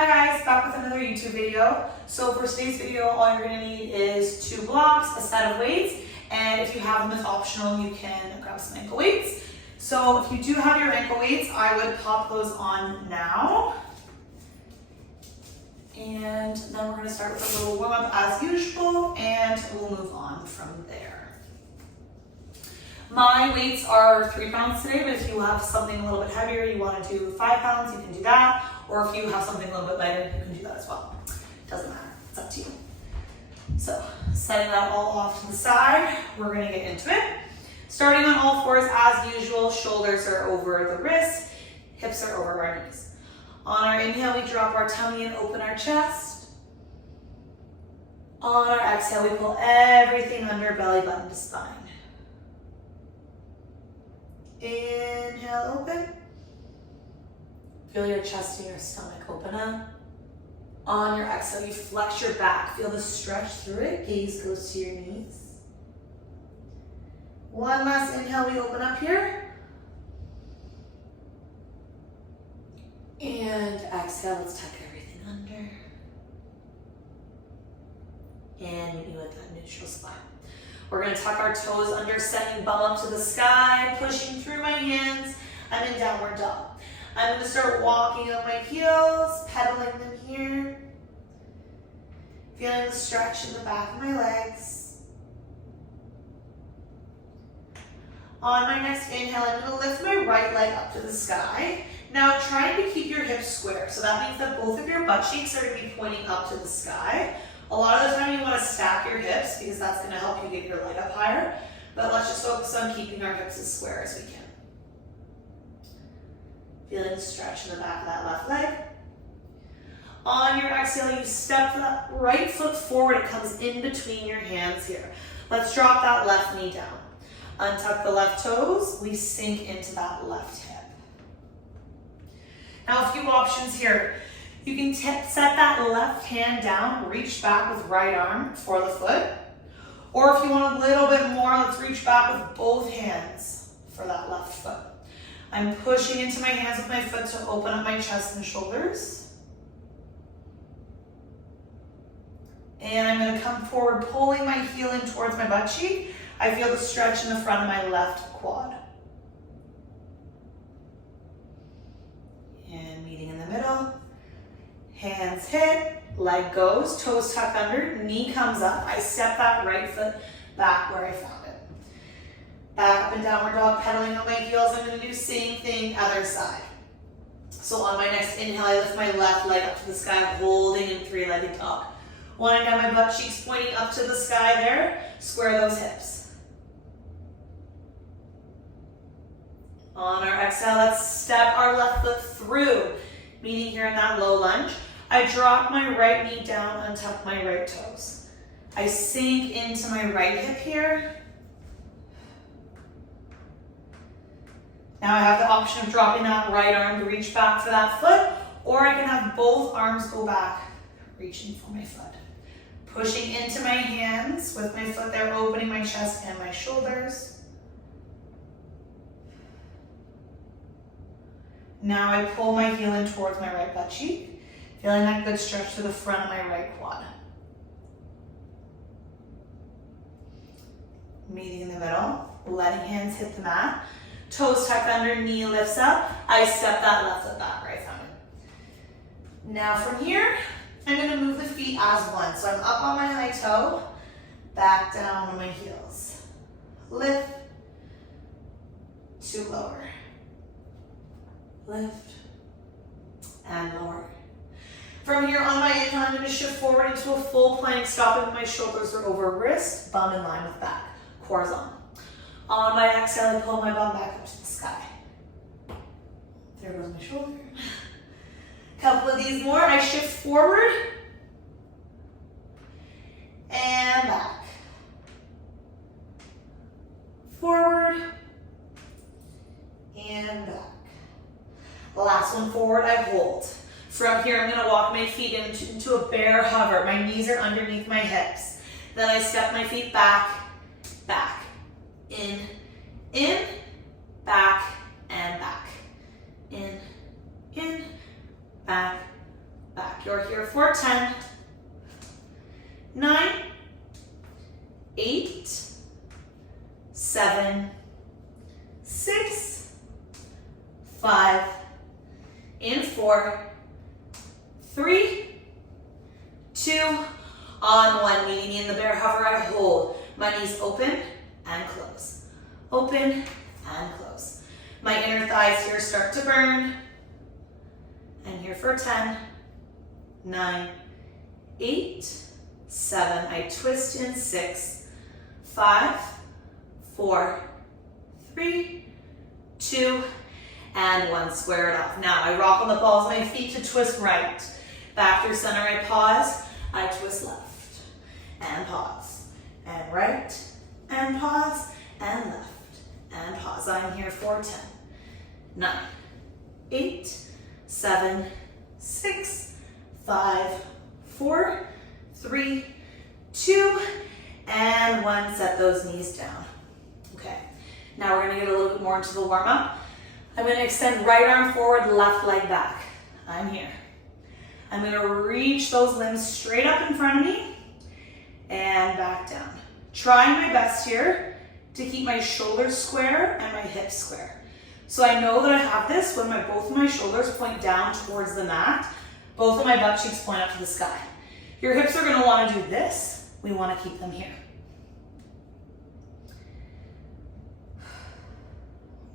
Hi guys, back with another YouTube video. So for today's video, all you're gonna need is 2 blocks, a set of weights, and if you have them as optional, you can grab some ankle weights. So if you do have your ankle weights, I would pop those on now. And then we're gonna start with a little warm up as usual, and we'll move on from there. My weights are 3 pounds today, but if you have something a little bit heavier, you wanna do 5 pounds, you can do that. Or if you have something a little bit lighter, you can do that as well. Doesn't matter, it's up to you. So, setting that all off to the side, we're gonna get into it. Starting on all fours as usual, shoulders are over the wrists, hips are over our knees. On our inhale, we drop our tummy and open our chest. On our exhale, we pull everything under, belly button to spine. Inhale, open. Feel your chest and your stomach open up. On your exhale, you flex your back. Feel the stretch through it. Gaze goes to your knees. One last inhale, we open up here. And exhale, let's tuck everything under. And meet you at that neutral spine. We're gonna tuck our toes under, sending bum up to the sky, pushing through my hands. I'm in downward dog. I'm gonna start walking on my heels, pedaling them here. Feeling the stretch in the back of my legs. On my next inhale, I'm gonna lift my right leg up to the sky. Now trying to keep your hips square. So that means that both of your butt cheeks are gonna be pointing up to the sky. A lot of the time you wanna stack your hips because that's gonna help you get your leg up higher. But let's just focus on keeping our hips as square as we can. Feeling the stretch in the back of that left leg. On your exhale, you step that right foot forward. It comes in between your hands here. Let's drop that left knee down. Untuck the left toes. We sink into that left hip. Now a few options here. You can set that left hand down, reach back with right arm for the foot. Or if you want a little bit more, let's reach back with both hands for that left foot. I'm pushing into my hands with my foot to open up my chest and shoulders. And I'm gonna come forward, pulling my heel in towards my butt cheek. I feel the stretch in the front of my left quad. And meeting in the middle. Hands hit, leg goes, toes tuck under, knee comes up. I step that right foot back where I found it. Back up and downward dog, pedaling on my heels. I'm gonna do same thing, other side. So on my next inhale, I lift my left leg up to the sky, holding in 3-legged dog. When I got my butt cheeks pointing up to the sky there, square those hips. On our exhale, let's step our left foot through, meeting here in that low lunge. I drop my right knee down, untuck my right toes. I sink into my right hip here. Now I have the option of dropping that right arm to reach back for that foot, or I can have both arms go back, reaching for my foot. Pushing into my hands with my foot there, opening my chest and my shoulders. Now I pull my heel in towards my right butt cheek, feeling that good stretch to the front of my right quad. Meeting in the middle, letting hands hit the mat. Toes tucked under, knee lifts up. I step that left foot back where I found it. Now from here, I'm gonna move the feet as one. So I'm up on my high toe, back down on my heels. Lift to lower. Lift and lower. From here on my inhale, I'm gonna shift forward into a full plank, stopping when my shoulders are over wrist, bum in line with back, core's on. On my exhale, I pull my bum back up to the sky. There goes my shoulder. Couple of these more. I shift forward and back. Forward and back. Last one, forward, I hold. From here, I'm gonna walk my feet into a bear hover. My knees are underneath my hips. Then I step my feet back, back. In, back, and back. In, back, back. back. You're here for 10, 9, 8, 7, 6, 5, in 4, 3, 2, on 1, meaning in the bear hover, I hold. My knees open and close. Open and close. My inner thighs here start to burn. And here for 10, 9, 8, 7. I twist in 6, 5, 4, 3, 2, and 1. Square it off. Now I rock on the balls of my feet to twist right. Back through center, I pause. I twist left and pause. And right and pause and left and pause. I'm here for 10, 9, 8, 7, 6, 5, 4, 3, 2, and 1. Set those knees down. Okay, now we're gonna get a little bit more into the warm up. I'm gonna extend right arm forward, left leg back. I'm here. I'm gonna reach those limbs straight up in front of me and back down. Trying my best here to keep my shoulders square and my hips square. So I know that I have this when both of my shoulders point down towards the mat, both of my butt cheeks point up to the sky. Your hips are gonna wanna do this. We wanna keep them here.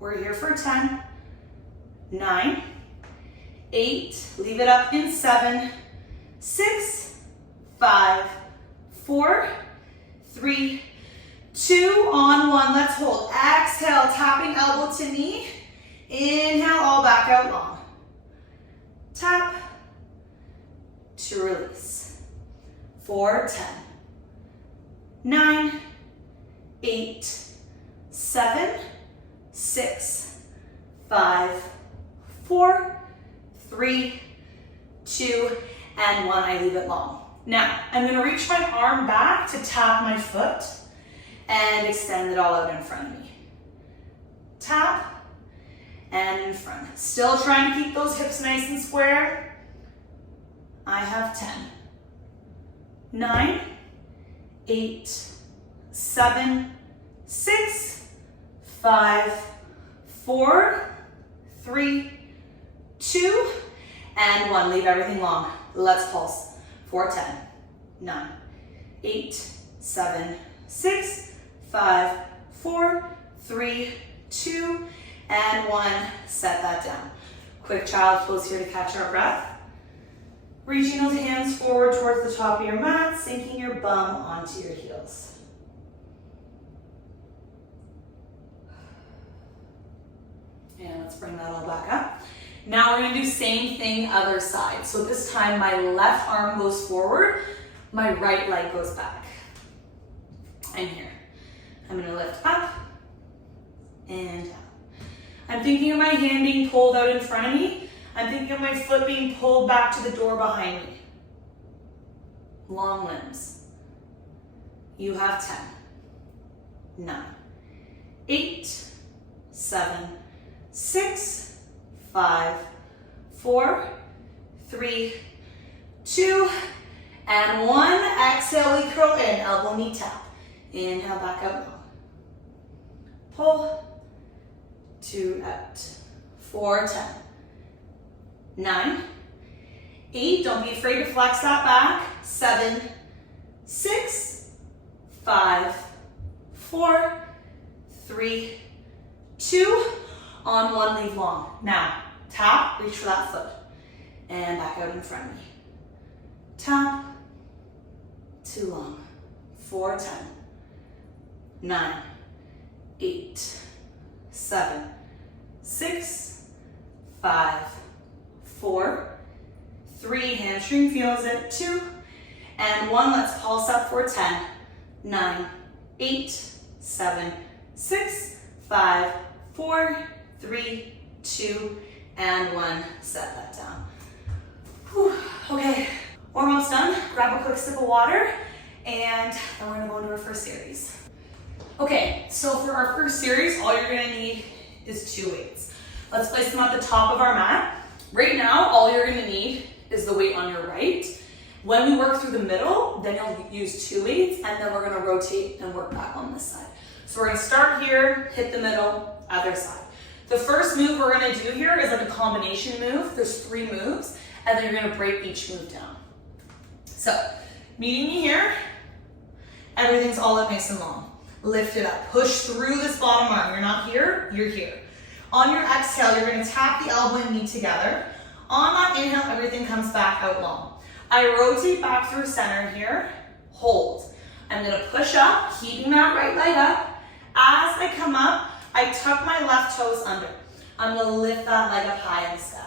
We're here for 10, 9, 8, leave it up in 7, 6, 5, 4, 3, 2, on 1. Let's hold. Exhale, tapping elbow to knee. Inhale, all back out long. Tap to release. For 10, 9, 8, 7, 6, 5, 4, 3, 2, and 1. I leave it long. Now, I'm gonna reach my arm back to tap my foot and extend it all out in front of me. Tap and in front. Still trying to keep those hips nice and square. I have 10, 9, 8, 7, 6, 5, 4, 3, 2, and 1. Leave everything long. Let's pulse. For 10, 9, 8, 7, 6, 5, 4, 3, 2, and 1. Set that down. Quick child pose here to catch our breath. Reaching those hands forward towards the top of your mat, sinking your bum onto your heels. And let's bring that all back up. Now we're gonna do same thing other side. So this time my left arm goes forward, my right leg goes back. I'm here. I'm gonna lift up and down. I'm thinking of my hand being pulled out in front of me. I'm thinking of my foot being pulled back to the door behind me. Long limbs. You have 10, 9, 8, 7, 6, 5, 4, 3, 2, and 1. Exhale, we curl in, elbow knee tap. Inhale, back out long. Pull, 2 out. 4, 10, 9, 8, don't be afraid to flex that back. 7, 6, 5, 4, 3, 2, on 1, leave long. Now, tap, reach for that foot, and back out in front of me. Tap, too long. 4, 10, 9, 8, 7, 6, 5, 4, 3, hamstring feels it, 2, and 1. Let's pulse up for 10, 9, 8, 7, 6, 5, 4, 3, 2, and 1. Set that down. Whew. Okay, warm-up's done. Grab a quick sip of water, and then we're gonna go into our first series. Okay, so for our first series, all you're gonna need is 2 weights. Let's place them at the top of our mat. Right now, all you're gonna need is the weight on your right. When we work through the middle, then you'll use 2 weights, and then we're gonna rotate and work back on this side. So we're gonna start here, hit the middle, other side. The first move we're gonna do here is like a combination move. There's 3 moves, and then you're gonna break each move down. So, meeting me here, everything's all up nice and long. Lift it up, push through this bottom arm. You're not here, you're here. On your exhale, you're gonna tap the elbow and knee together. On that inhale, everything comes back out long. I rotate back through center here, hold. I'm gonna push up, keeping that right leg up. As I come up, I tuck my left toes under. I'm gonna lift that leg up high in the sky.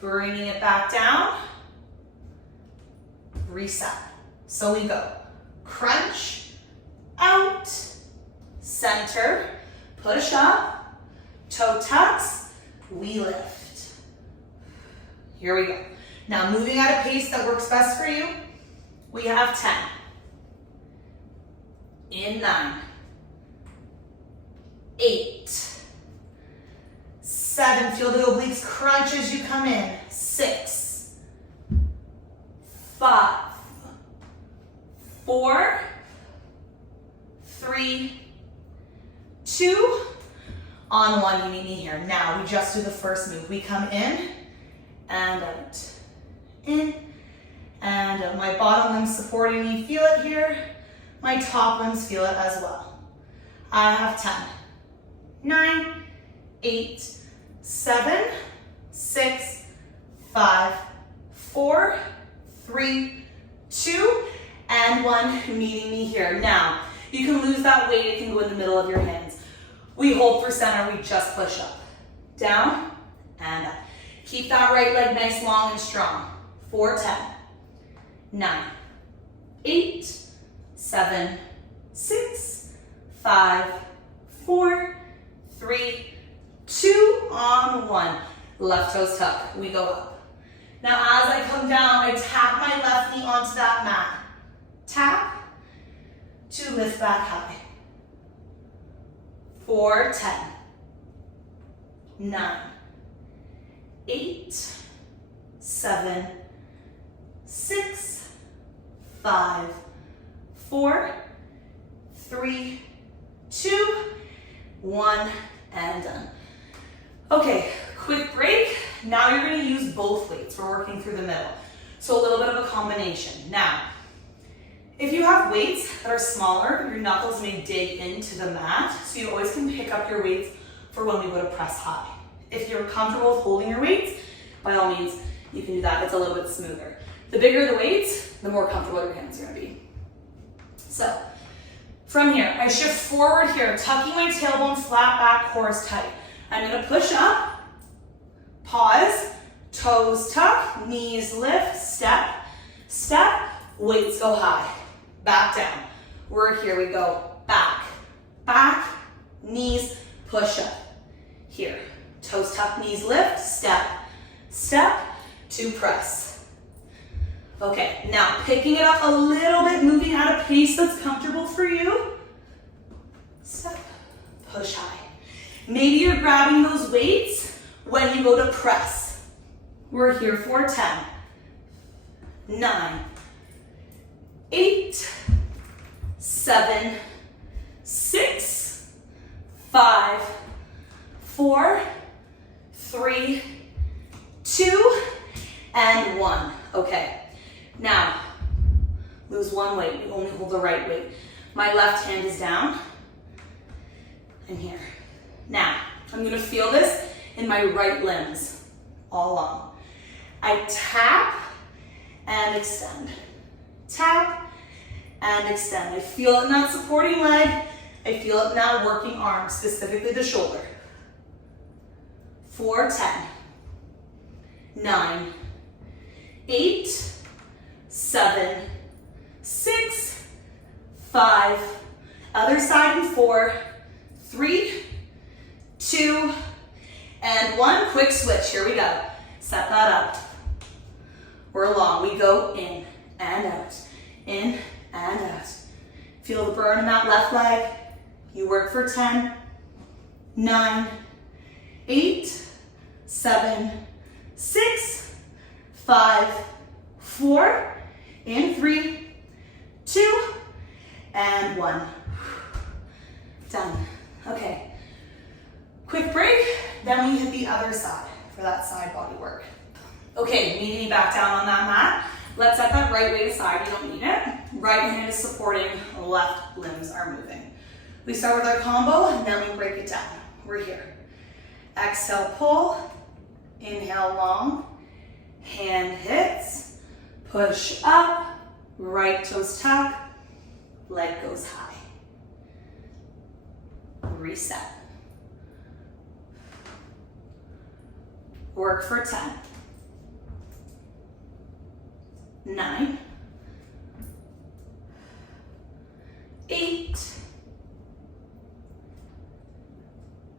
Bringing it back down, reset. So we go, crunch, out, center, push up, toe tucks, we lift. Here we go. Now moving at a pace that works best for you, we have 10. In 9. 8. 7, feel the obliques crunch as you come in. 6. 5. 4. 3. 2. On 1, you meet me here. Now we just do the first move. We come in and out. In and out. My bottom limb's supporting me. Feel it here. My top limbs feel it as well. I have 10. 9, 8, 7, 6, 5, 4, 3, 2, and 1, meeting me here. Now, you can lose that weight, it can go in the middle of your hands. We hold for center, we just push up. Down and up. Keep that right leg nice, long, and strong. 4, 10, 9, 8, 7, 6, 5, 4, 3, 2, on 1. Left toes tuck, we go up. Now as I come down, I tap my left knee onto that mat. Tap to lift back high. 4, 10, 9, 8, 7, 6, 5, 4, 3, 2, 1, and done. Okay, quick break. Now you're gonna use both weights. We're working through the middle. So a little bit of a combination. Now, if you have weights that are smaller, your knuckles may dig into the mat, so you always can pick up your weights for when we go to press high. If you're comfortable with holding your weights, by all means, you can do that. It's a little bit smoother. The bigger the weights, the more comfortable your hands are gonna be. So, from here, I shift forward here, tucking my tailbone flat back, core is tight. I'm gonna push up, pause, toes tuck, knees lift, step, step, weights go high, back down. We're here, we go, back, back, knees, push up. Here, toes tuck, knees lift, step, step, to press. Okay, now picking it up a little bit, moving at a pace that's comfortable for you. Step, push high. Maybe you're grabbing those weights when you go to press. We're here for 10, 9, 8, 7, 6, 5, 4, 3, 2, and 1. Okay, now lose one weight. You only hold the right weight. My left hand is down and here. Now, I'm gonna feel this in my right limbs all along. I tap and extend. Tap and extend. I feel it in that supporting leg. I feel it in that working arm, specifically the shoulder. 4, 10, 9, 8, 7, 6, 5, other side in 4, 3, 2, and 1. Quick switch, here we go. Set that up. We're long, we go in and out, in and out. Feel the burn in that left leg. You work for 10, 9, 8, 7, 6, 5, 4, in 3, 2, and 1. Done. Okay. Quick break, then we hit the other side for that side body work. Okay, knee back down on that mat. Let's set that right way aside, you don't need it. Right hand is supporting, left limbs are moving. We start with our combo and then we break it down. We're here. Exhale, pull. Inhale, long. Hand hits. Push up. Right toes tuck. Leg goes high. Reset. Work for 10. 9. 8.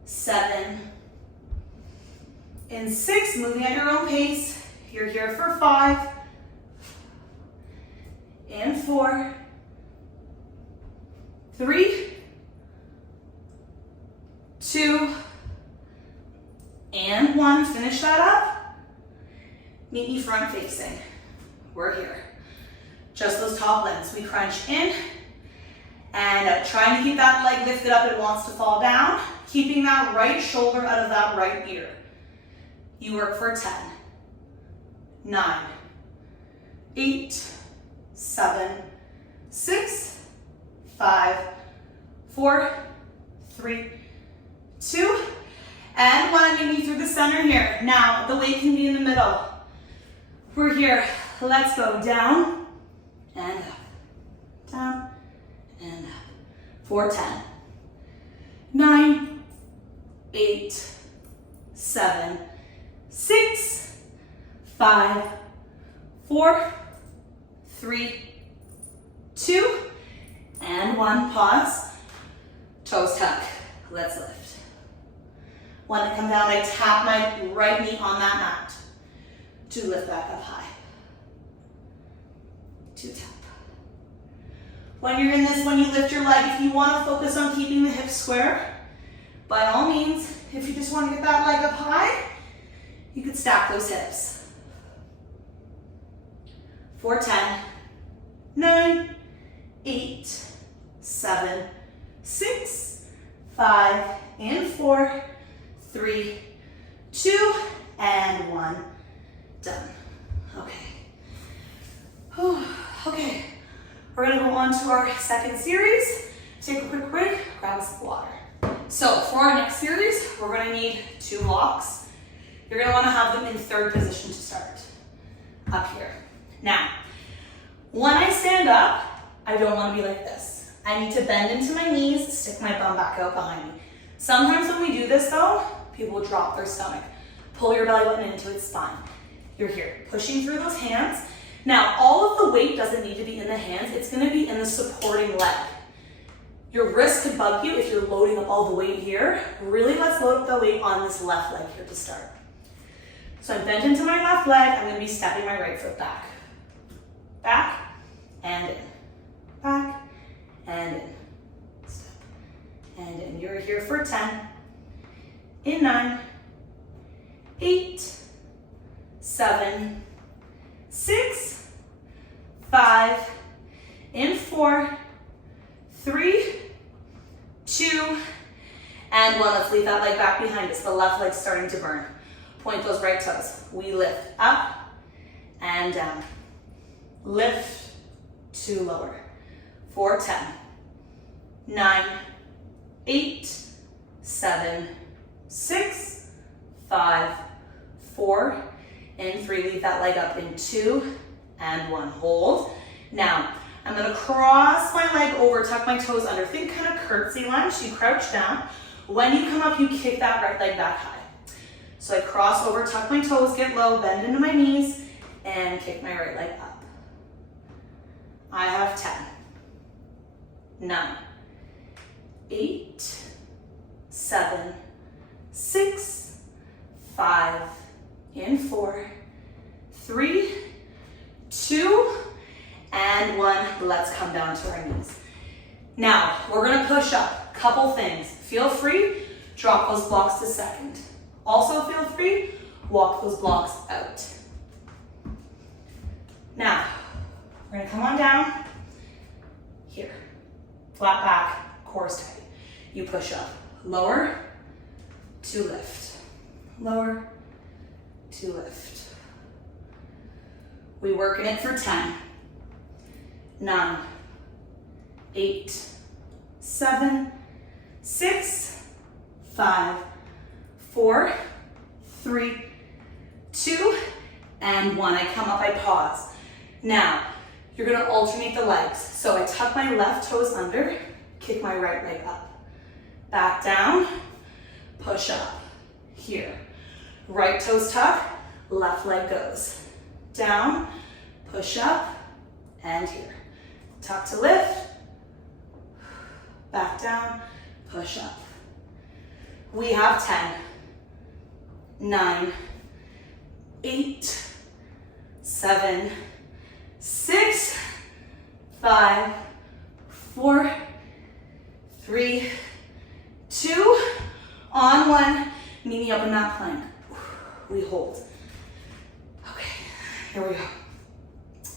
7. And 6, moving at your own pace. You're here for 5. And 4. 3. 2. And 1. Finish that up. Meet me front facing. We're here. Just those top limbs. We crunch in and trying to keep that leg lifted up. It wants to fall down. Keeping that right shoulder out of that right ear. You work for 10, 9, 8, 7, 6, 5, 4, 3, 2, and 1. Meet me through the center here. Now, the weight can be in the middle. We're here. Let's go down and up, down and up. For 10, 9, 8, 7, 6, 5, 4, 3, 2, and 1. Pause. Toes tuck. Let's lift. When I come down, I tap my right knee on that mat to lift back up high. To tap. When you're in this, when you lift your leg, if you want to focus on keeping the hips square, by all means, if you just want to get that leg up high, you could stack those hips. For 10, 9, 8, 7, 6, 5, and 4, 3, 2, and 1. Done. Okay. Whew. Okay. We're gonna go on to our second series. Take a quick break, grab some water. So for our next series, we're gonna need 2 blocks. You're gonna wanna have them in third position to start. Up here. Now, when I stand up, I don't wanna be like this. I need to bend into my knees, stick my bum back out behind me. Sometimes when we do this though, people drop their stomach. Pull your belly button into its spine. You're here, pushing through those hands. Now, all of the weight doesn't need to be in the hands, it's gonna be in the supporting leg. Your wrist could bug you if you're loading up all the weight here. Really, let's load up the weight on this left leg here to start. So I'm bent into my left leg, I'm gonna be stepping my right foot back. Back, and in. Back, and in. Step, and in. You're here for 10. In 9, 8, 7, 6, 5, in 4, 3, 2, and 1. Let's leave that leg back behind us. The left leg's starting to burn. Point those right toes. We lift up and down. Lift to lower. For 10, 9, 8, 7, 6, 5, 4, and 3. Leave that leg up in 2 and 1. Hold. Now, I'm gonna cross my leg over, tuck my toes under. Think kind of curtsy lunge. You crouch down. When you come up, you kick that right leg back high. So I cross over, tuck my toes, get low, bend into my knees, and kick my right leg up. I have 10, 9, 8, 7, 6, 5, in 4, 3, 2, and 1. Let's come down to our knees. Now, we're gonna push up. Couple things. Feel free, drop those blocks to second. Also feel free, walk those blocks out. We're gonna come on down. Here, flat back, core is tight. You push up, lower to lift, lower to lift. We work in it for 10, 9, 8, 7, 6, 5, 4, 3, 2, and 1. I come up, I pause. Now, you're gonna alternate the legs. So I tuck my left toes under, kick my right leg up. Back down, push up. Here. Right toes tuck, left leg goes. Down, push up, and here. Tuck to lift, back down, push up. We have 10, 9, 8, 7, 6, 5, 4, 3, 2, on 1, meet me up in that plank. We hold. Okay, here we go.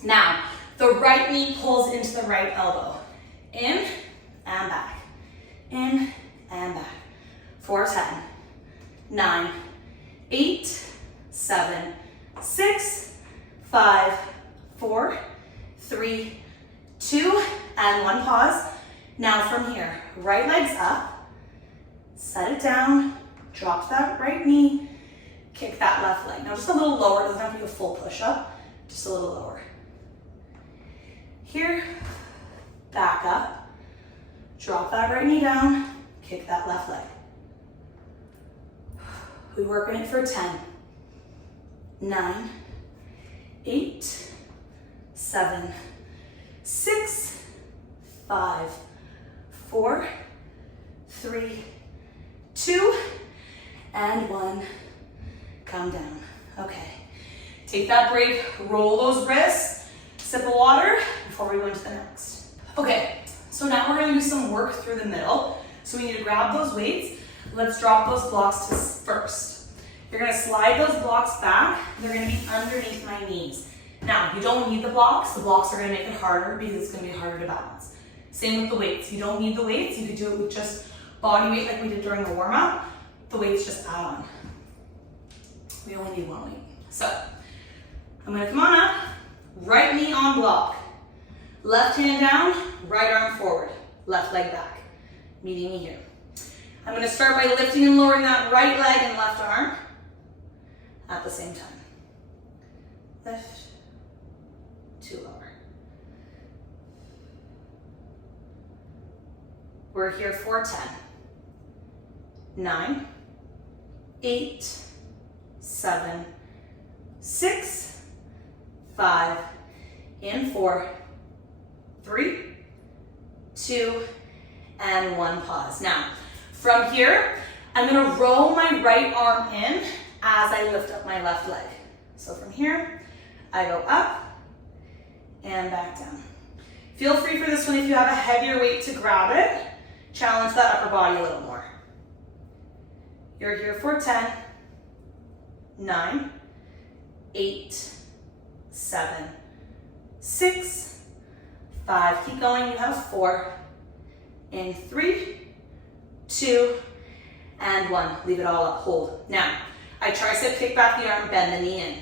Now, the right knee pulls into the right elbow. In and back. In and back. For 10, 9, 8, 7, 6, 5, 4, 3, 2, and 1. Pause. Now from here, right leg's up, set it down, drop that right knee, kick that left leg. Now just a little lower, it doesn't have to be a full push-up, just a little lower. Here, back up, drop that right knee down, kick that left leg. We work in it for 10, 9, 8, 7, 6, 5, 4, 3, 2, and 1. Come down. Okay. Take that break, roll those wrists, sip of water before we go into the next. Okay, so now we're gonna do some work through the middle. So we need to grab those weights. Let's drop those blocks to first. You're gonna slide those blocks back. They're gonna be underneath my knees. Now, you don't need the blocks. The blocks are gonna make it harder because it's gonna be harder to balance. Same with the weights. You don't need the weights. You could do it with just body weight like we did during the warm-up. The weights just add on. We only need one weight. So, I'm gonna come on up, right knee on block. Left hand down, right arm forward. Left leg back, meeting me here. I'm gonna start by lifting and lowering that right leg and left arm at the same time. Lift, to lower. We're here for 10, 9, 8, 7, 6, 5, in 4, 3, 2, and 1. Pause. Now, from here, I'm gonna roll my right arm in as I lift up my left leg. So from here, I go up and back down. Feel free for this one if you have a heavier weight to grab it. Challenge that upper body a little more. You're here for 10, 9, 8, 7, 6, 5. Keep going. You have 4. In 3, 2, and 1. Leave it all up. Hold. Now, I tricep kick back the arm, bend the knee in,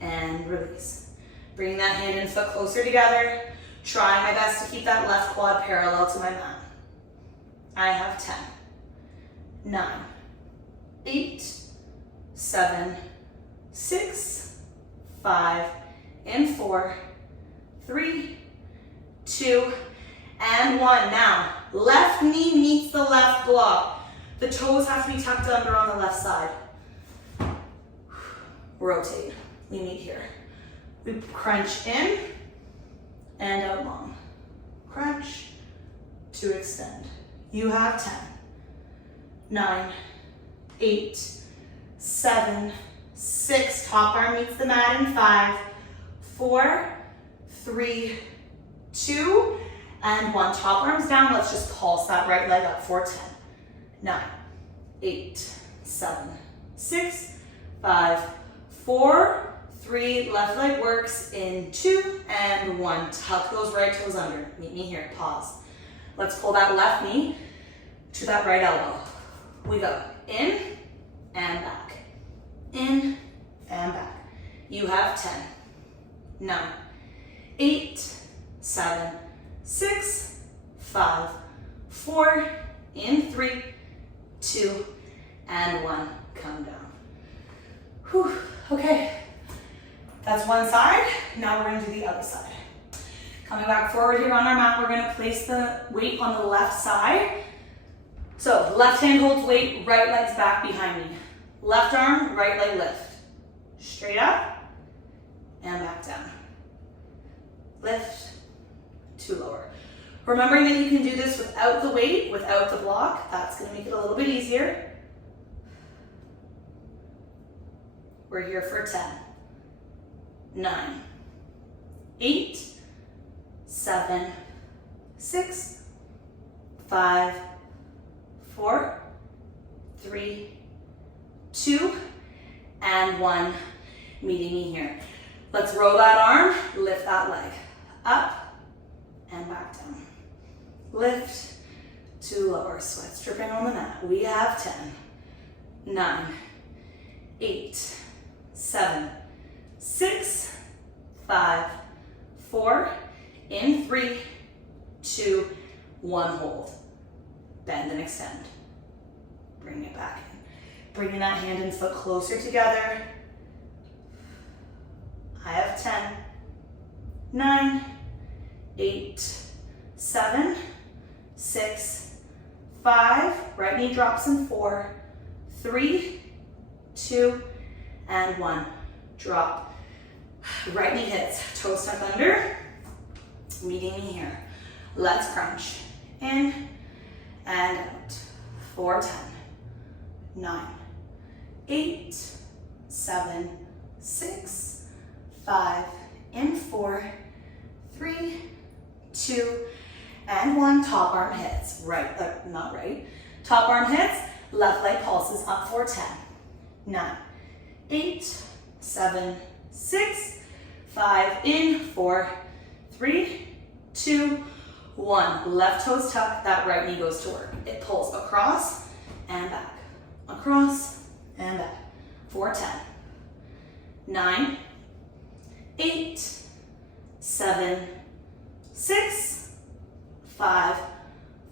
and release. Bring that hand and foot closer together. Try my best to keep that left quad parallel to my mat. I have 10, 9, 8, 7, 6, 5, and 4, 3, 2, and 1. Now, left knee meets the left block. The toes have to be tucked under on the left side. Rotate. We meet here. We crunch in and out long. Crunch to extend. You have 10, 9, 8, 7, 6. Top arm meets the mat in 5, 4, 3, 2, and 1. Top arms down. Let's just pulse that right leg up for 10, 9, 8, 7, 6, 5, 4, 3, left leg works in 2 and 1. Tuck those right toes under. Meet me here, pause. Let's pull that left knee to that right elbow. We go in and back, in and back. You have 10, 9, 8, 7, 6, 5, 4, in 3, 2, and 1. Come down. Whew. Okay, that's one side. Now we're gonna do the other side. Coming back forward here on our mat, we're gonna place the weight on the left side. So left hand holds weight, right leg's back behind me. Left arm, right leg lift. Straight up and back down. Lift to lower. Remembering that you can do this without the weight, without the block. That's gonna make it a little bit easier. We're here for 10, 9, 8, 7, 6, 5, 4, 3, 2, and 1. Meeting me here. Let's roll that arm, lift that leg. Up and back down. Lift to lower. Sweat dripping on the mat. We have 10, 9, 8, 7, 6, 5, 4, in 3, 2, 1, hold. Bend and extend. Bring it back in. Bringing that hand and foot closer together. I have 10, 9, 8, 7, 6, 5, right knee drops in 4, 3, 2, and 1. Drop. Right knee hits, toes tuck under. Meeting me here. Let's crunch. In and out. 4, 10, 9, 8, 7, 6, 5, in 4, 3, 2, and 1. Top arm hits. Right, not right. Top arm hits. Left leg pulses up for 10, 9, 8, 7, 6, 5, in 4, 3, 2, 1. Left toes tuck, that right knee goes to work. It pulls across and back, across and back. 4, 10, 9, 8, 7, 6, 5,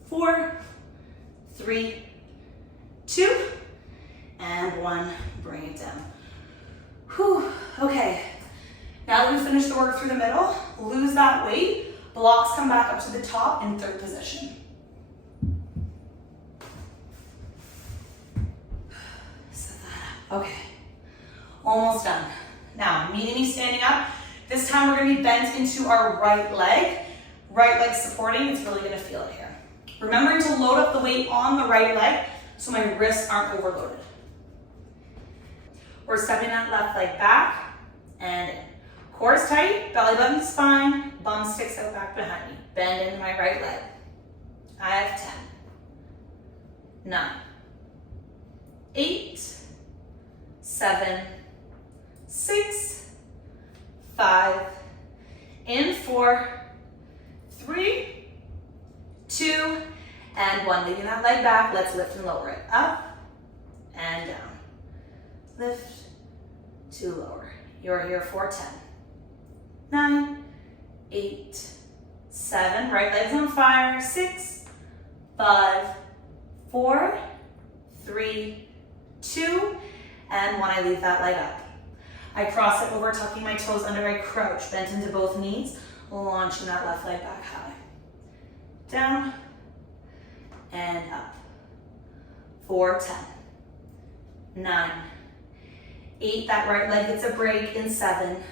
4, 3, 2, and 1. Bring it down. Whew. Okay. Now that we've finished the work through the middle, lose that weight. Blocks come back up to the top in third position. Set that up. Okay. Almost done. Now, meeting me standing up. This time we're going to be bent into our right leg. Right leg supporting. It's really going to feel it here. Remembering to load up the weight on the right leg so my wrists aren't overloaded. We're stepping that left leg back and in. Core's tight, belly button spine, bum sticks out back behind me. Bend into my right leg. I have 10, 9, 8, 7, 6, 5, in 4, 3, 2, and 1. Leaving that leg back, let's lift and lower it. Up and down. Lift to lower. You're here for 10, 9, 8, 7, right leg's on fire, 6, 5, 4, 3, 2, and 1. I leave that leg up. I cross it over, tucking my toes under, I crouch, bent into both knees, launching that left leg back high. Down and up. 4, 10, 9, 8, that right leg gets a break in 7,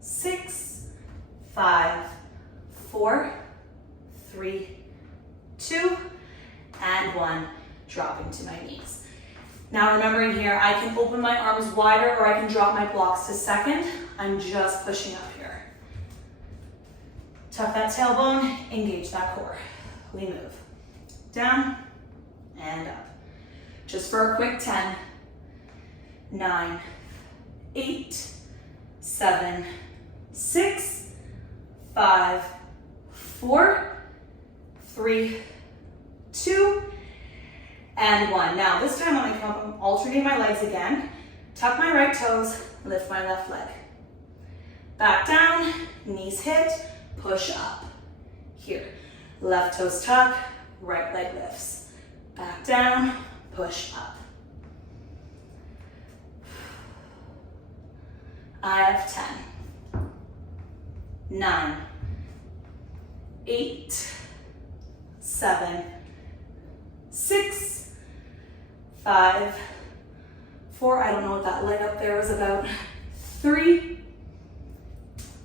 6, 5, 4, 3, 2, and 1. Dropping to my knees. Now remembering here, I can open my arms wider or I can drop my blocks to second. I'm just pushing up here. Tuck that tailbone, engage that core. We move. Down and up. Just for a quick 10, 9, 8, 7, 6, 5, 4, 3, 2, and 1. Now this time when I come up, I'm alternating my legs again. Tuck my right toes, lift my left leg. Back down, knees hit, push up. Here, left toes tuck, right leg lifts. Back down, push up. I have 10, 9, 8, 7, 6, 5, 4, I don't know what that leg up there was about, 3,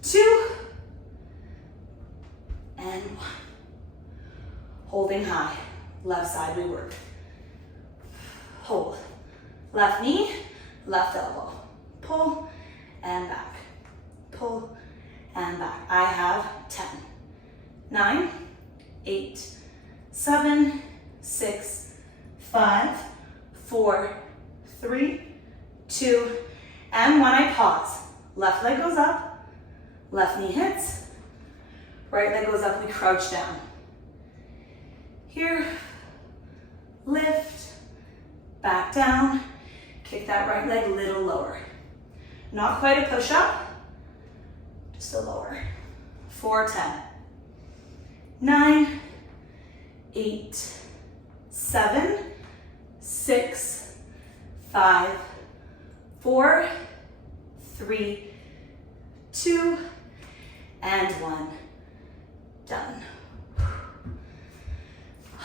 2, and 1. Holding high, left side we work. Hold, left knee, left elbow, pull and back, pull and back. I have 10, 9, 8, 7, 6, 5, 4, 3, 2, and 1. I pause. Left leg goes up, left knee hits, right leg goes up, we crouch down. Here, lift, back down, kick that right leg a little lower. Not quite a push up, just a lower. 4, 10, 9, 8, 7, 6, 5, 4, 3, 2, and 1. Done.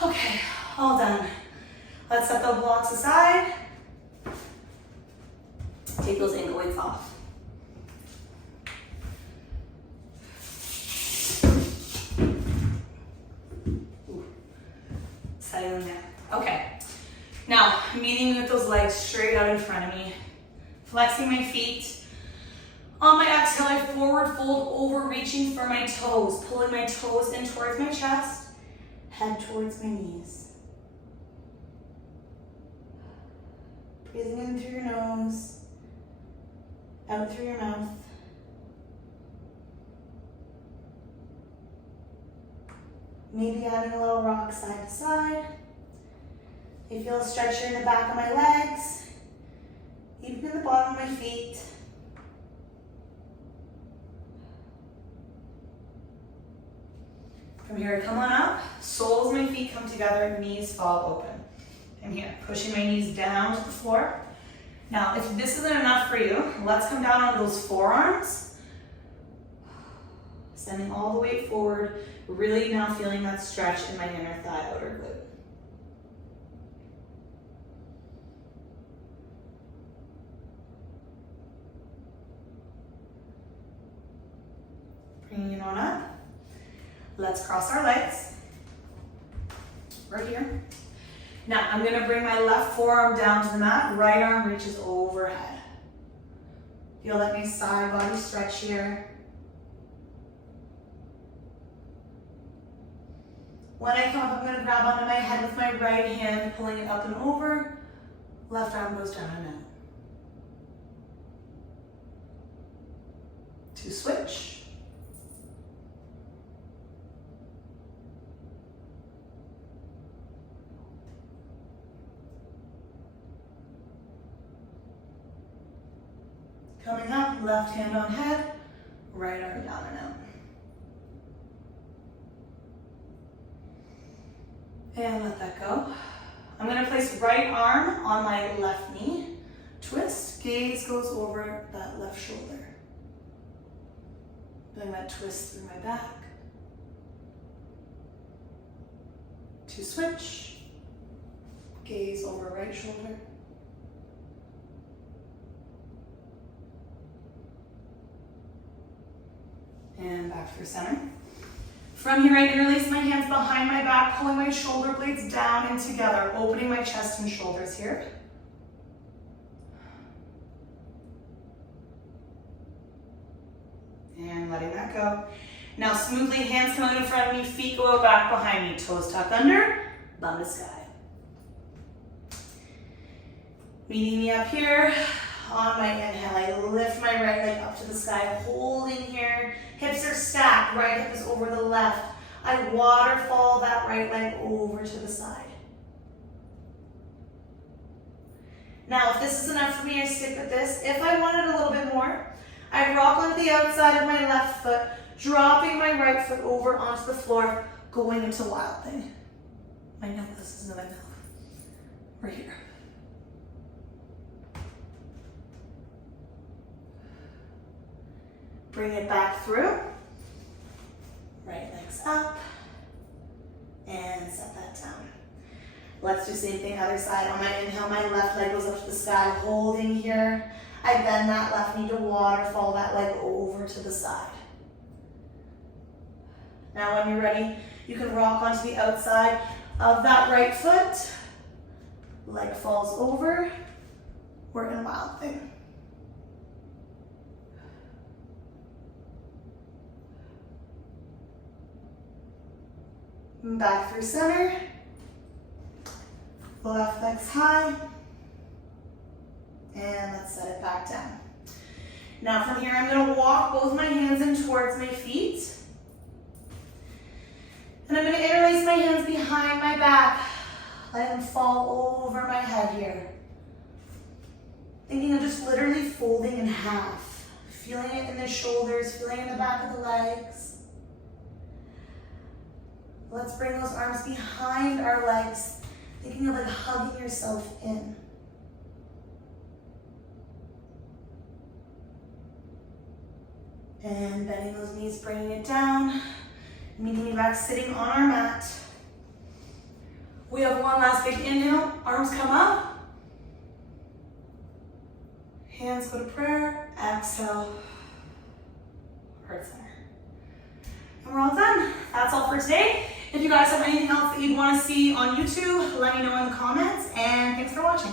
Okay, all done. Let's set the blocks aside. Take those ankle weights off. Setting them there. Okay. Now, meeting with those legs straight out in front of me. Flexing my feet. On my exhale, I forward fold over, reaching for my toes. Pulling my toes in towards my chest. Head towards my knees. Breathing in through your nose. Out through your mouth. Maybe adding a little rock side to side. I feel a stretch here in the back of my legs, even in the bottom of my feet. From here, come on up. Soles of my feet come together, knees fall open. I'm here, pushing my knees down to the floor. Now, if this isn't enough for you, let's come down on those forearms. Sending all the weight forward, really now feeling that stretch in my inner thigh, outer glute. Bringing it on up. Let's cross our legs. Right here. Now, I'm gonna bring my left forearm down to the mat, right arm reaches overhead. Feel that nice side body stretch here. When I come up, I'm gonna grab onto my head with my right hand, pulling it up and over. Left arm goes down and out. To switch. Coming up, left hand on head, right arm down and out. And let that go. I'm gonna place right arm on my left knee, twist, gaze goes over that left shoulder. Doing that twist through my back. To switch, gaze over right shoulder. And back through center. From here, I interlace my hands behind my back, pulling my shoulder blades down and together, opening my chest and shoulders here. And letting that go. Now smoothly, hands come out in front of me, feet go out back behind me, toes tuck under, bum to sky. Meeting me up here On my inhale, I lift my right leg up to the sky, holding here. Hips are stacked, right hip is over the left. I waterfall that right leg over to the side. Now, if this is enough for me, I stick with this. If I wanted a little bit more, I rock onto the outside of my left foot, dropping my right foot over onto the floor, going into wild thing. I know this isn't enough. Right here. Bring it back through. Right leg's up. And set that down. Let's do the same thing other side. On my inhale, my left leg goes up to the sky, holding here. I bend that left knee to waterfall that leg over to the side. Now when you're ready, you can rock onto the outside of that right foot. Leg falls over. We're in wild thing. Back through center. Left leg's high. And let's set it back down. Now from here, I'm gonna walk both my hands in towards my feet. And I'm gonna interlace my hands behind my back. Let them fall over my head here. Thinking of just literally folding in half. Feeling it in the shoulders, feeling it in the back of the legs. Let's bring those arms behind our legs. Thinking of like hugging yourself in. And bending those knees, bringing it down. Meeting me back, sitting on our mat. We have one last big inhale. Arms come up. Hands go to prayer. Exhale. Heart center. And we're all done. That's all for today. If you guys have anything else that you'd want to see on YouTube, let me know in the comments. And thanks for watching.